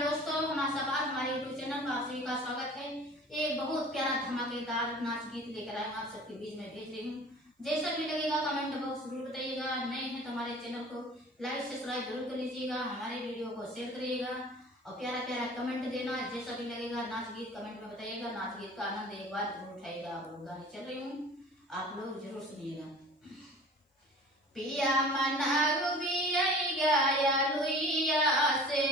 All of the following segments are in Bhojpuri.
दोस्तों, हमारे यूट्यूब चैनल में आप सभी का स्वागत है। एक बहुत प्यारा धमाकेदार नाच गीत लेकर आए आप सबके बीच में भेज रही हूँ। जैसा भी लगेगा कमेंट बॉक्स जरूर बताइएगा। नए हैं तो हमारे चैनल को लाइक सब्सक्राइब जरूर कर लीजिएगा, हमारे वीडियो को शेयर करिएगा और प्यारा प्यारा कमेंट देना। जैसा भी लगेगा नाच गीत कमेंट में बताइएगा। नाच गीत का आनंद एक बार जरूर उठाइएगा। आप लोग गाने चल रही हूँ, आप लोग जरूर सुनिएगा। पिया मना गुबी आई गाया लुइया से,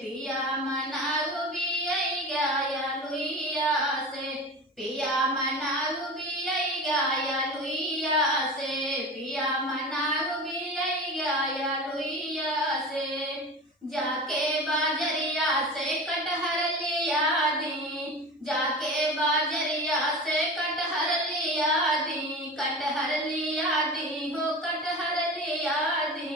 पिया मना गुबी आई गाया लुइया से, पिया मना गुबी आई गाया लुइया से, पिया मना गुबी आई गाया लुइया से। जाके बाजरिया से कटहर लिया दी, जाके बाजरिया से कटहर लिया दी, कटहर लिया दी हो कटहर लिया दी।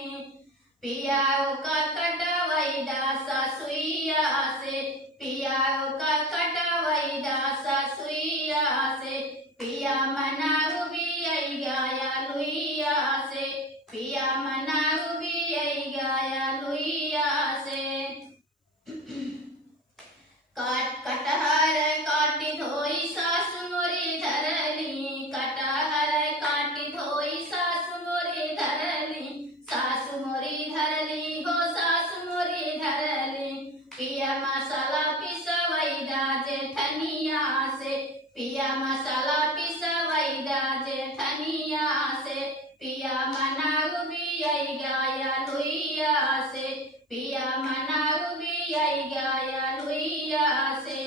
पियाओ का कटवैदा सासुइया से, पियाओ का कटवैदा सासुइया से, पिया मना गुबी आई गाया लुइया से, पिया मना गुबी आई गाया लुइया से। कटहर काटी धोई सासु मोरी धरली, कटहर काटी धोई सासु मोरी धरली, सासु मोरी धरली हो सासु मोरी धरली। पिया मसाला पिसवैदा जेठनिया से, पिया मसाला पिसवैदा जेठनिया से, पिया मना गुबी आई गाया लुइया से, पिया मना गुबी आई गाया लुइया से।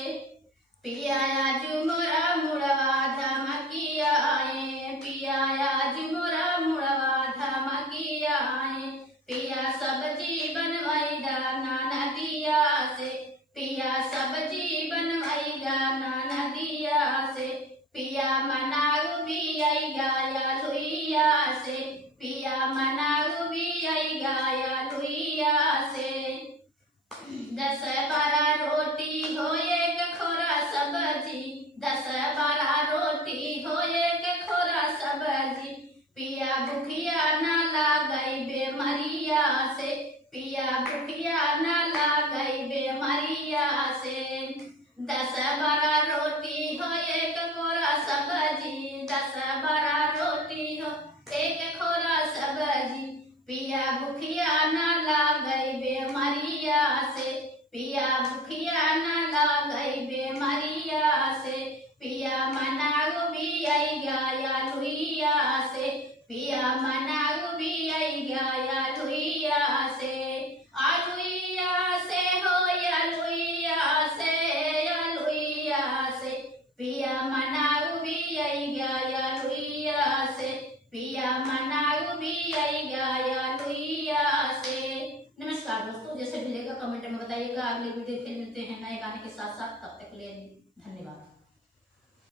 पियाया जुमरा मुड़वा धमकिया आए, पियाया जुमरा मुड़वा धमकिया आए। पिया सब्जी बनवाईदा नाना दिया से, पिया सब्जी बनवाईदा नाना दिया से। पिया मना गुबी आई गाया लुइया से, पिया मना गुबी आई गाया लुइया से। 10-12 रोटी हो एक खोरा सब्जी, 10-12 रोटी हो एक खोरा सब्जी। पिया भूखिया ना लागई बेमरिया से, पिया भूखिया ना लागई बेमरिया से। 10-12 रोटी हो एक खोरा सब्जी, 10-12 रोटी हो एक खोरा सब्जी। पिया भूखिया ना लागई बेमरिया से, पिया भूखिया ना लागई बेमरिया से। पिया मना गुबी आई गाया लुइया से, पिया मना गुबी आई गाया लुइया से। लुइया से हो या लुइया से, या लुइया से। पिया मना गुबी आई गाया लुइया से, पिया मना गुबी आई गाया लुइया से। नमस्कार दोस्तों, जैसे मिलेगा कमेंट में बताइएगा। अगले वीडियो फिर मिलते हैं नए गाने के साथ साथ। तब तक के लिए धन्यवाद।